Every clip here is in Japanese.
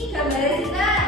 Então, beleza.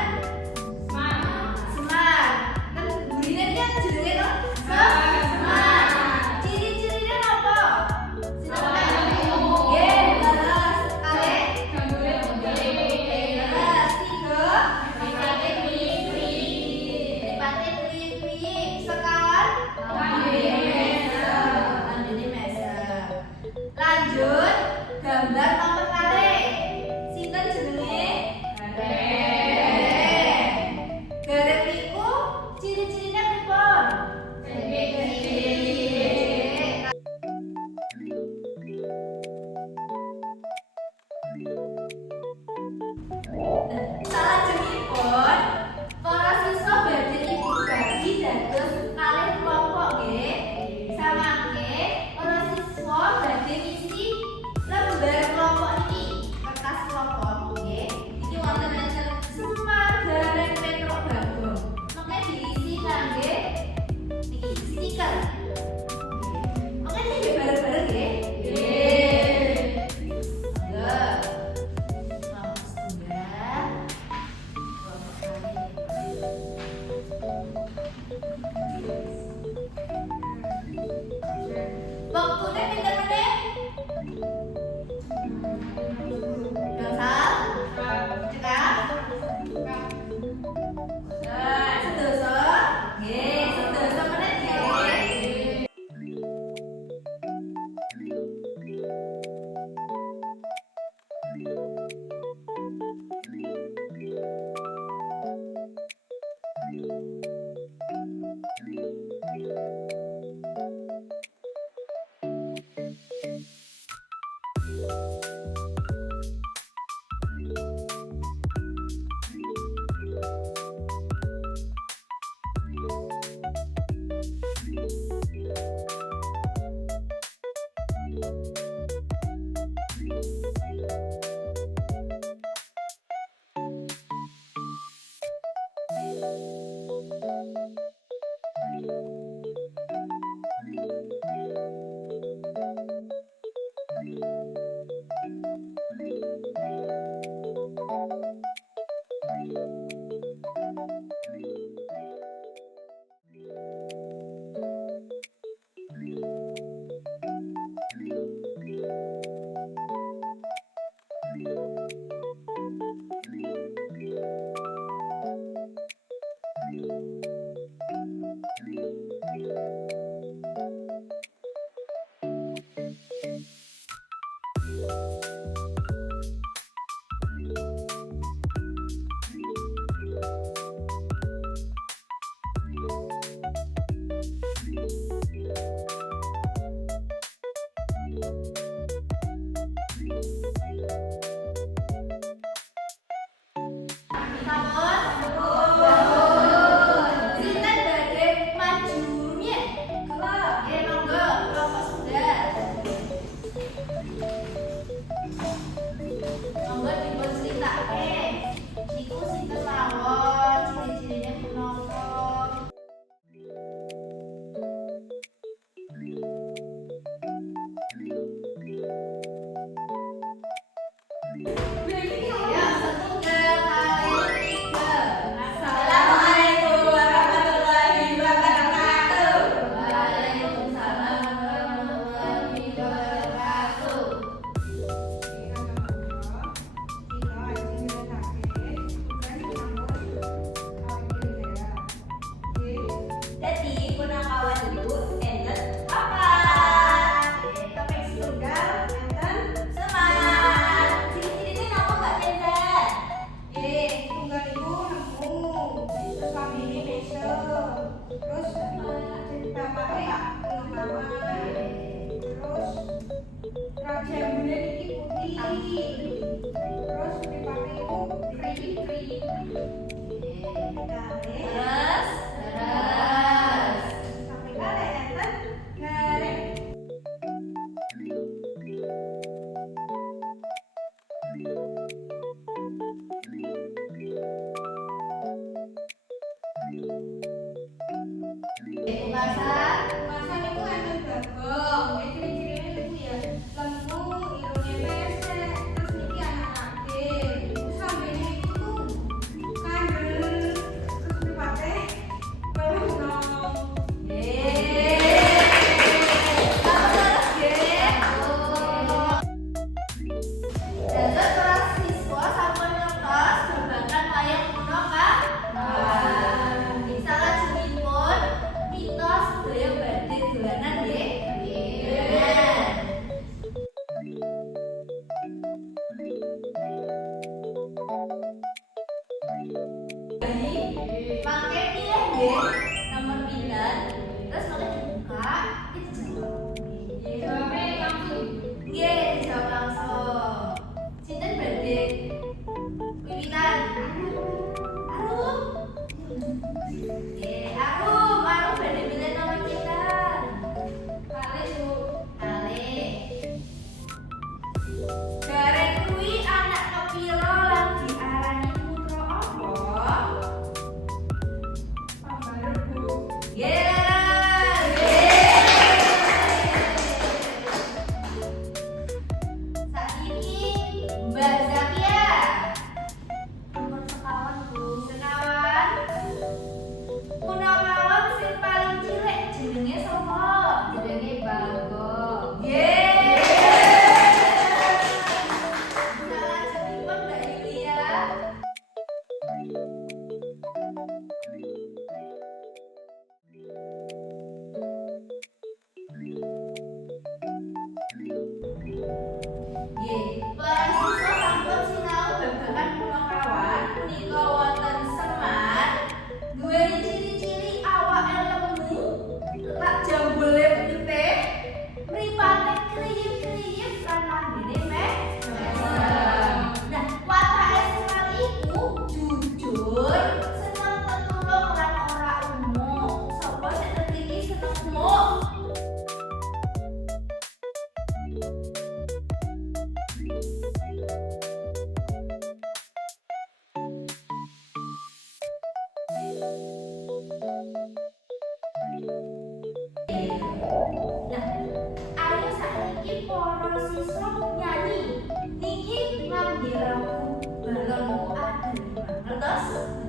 That's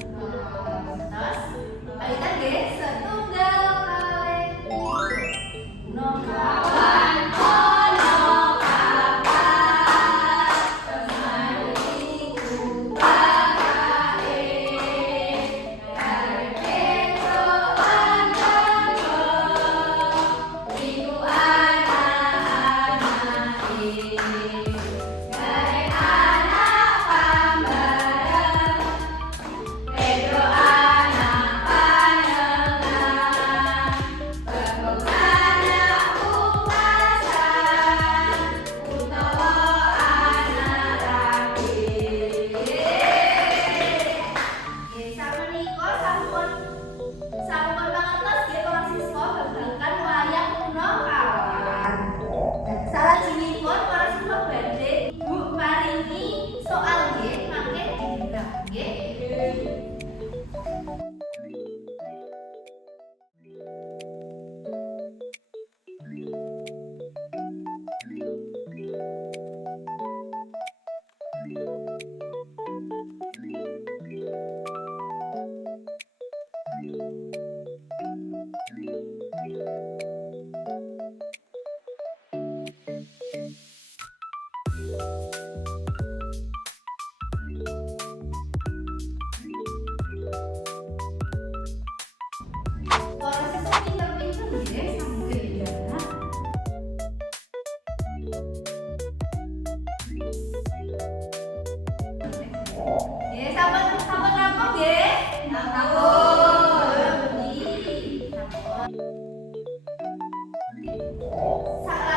さあ